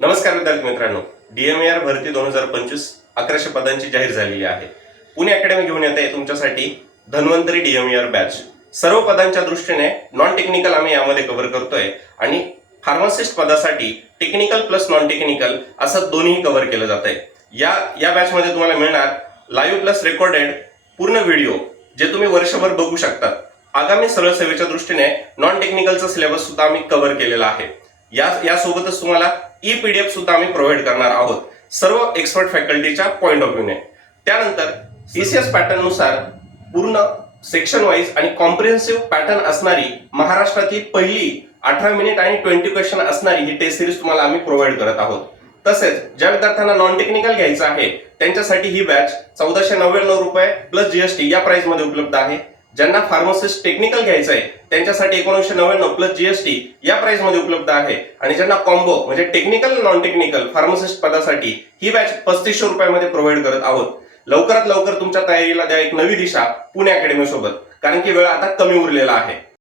नमस्कार विद्यार्थी मित्रांनो, DMAR भरती 2025 1100 पदांची जाहीर झालेली आहे. पुणे अकॅडमी घेऊन येते तुमच्यासाठी धन्वंतरी DMAR बॅच. सर्व पदांच्या दृष्टीने नॉन टेक्निकल आम्ही यामध्ये कव्हर करतोय आणि फार्मासिस्ट पदासाठी टेक्निकल प्लस नॉन टेक्निकल असं दोन्ही कव्हर केलं जात आहे. या बॅच मध्ये तुम्हाला मिळणार लाईव्ह प्लस रेकॉर्डेड पूर्ण व्हिडिओ जे तुम्ही वर्षभर बघू शकतात. आगामी सरळ सेवेच्या दृष्टीने नॉन टेक्निकलचा सिलेबस सुद्धा आम्ही कव्हर केलेला आहे. यासोबतच तुम्हाला PDF सुद्धा आम्ही प्रोव्हाइड करणार आहोत, सर्व एक्सपर्ट फॅकल्टीच्या पॉइंट ऑफ व्ह्यूने. त्यानंतर ECS पॅटर्न नुसार पूर्ण सेक्शन वाईज आणि कॉम्प्रिहेन्सिव्ह पॅटर्न असणारी महाराष्ट्रातील पहिली 18 मिनिट आणि 20 क्वेश्चन असणारी ही टेस्ट सिरीज तुम्हाला आम्ही प्रोव्हाइड करत आहोत. तसेच ज्या विद्यार्थ्यांना नॉन टेक्निकल घ्यायचं आहे त्यांच्यासाठी ही बॅच 1499 रुपये प्लस GST या प्राइस मध्ये उपलब्ध आहे. ज्यांना फार्मासिस्ट टेक्निकल घ्यायचं आहे त्यांच्यासाठी 1999 प्लस GST या प्राइस मध्ये उपलब्ध आहे. आणि ज्यांना कॉम्बो म्हणजे टेक्निकल नॉन टेक्निकल फार्मासिस्ट पदासाठी ही बॅच 3500 रुपयामध्ये प्रोव्हाइड करत आहोत. लवकरात लवकर तुमच्या तयारीला द्या एक नवी दिशा पुणे अकॅडमी सोबत, कारण की वेळ आता कमी उरलेला आहे.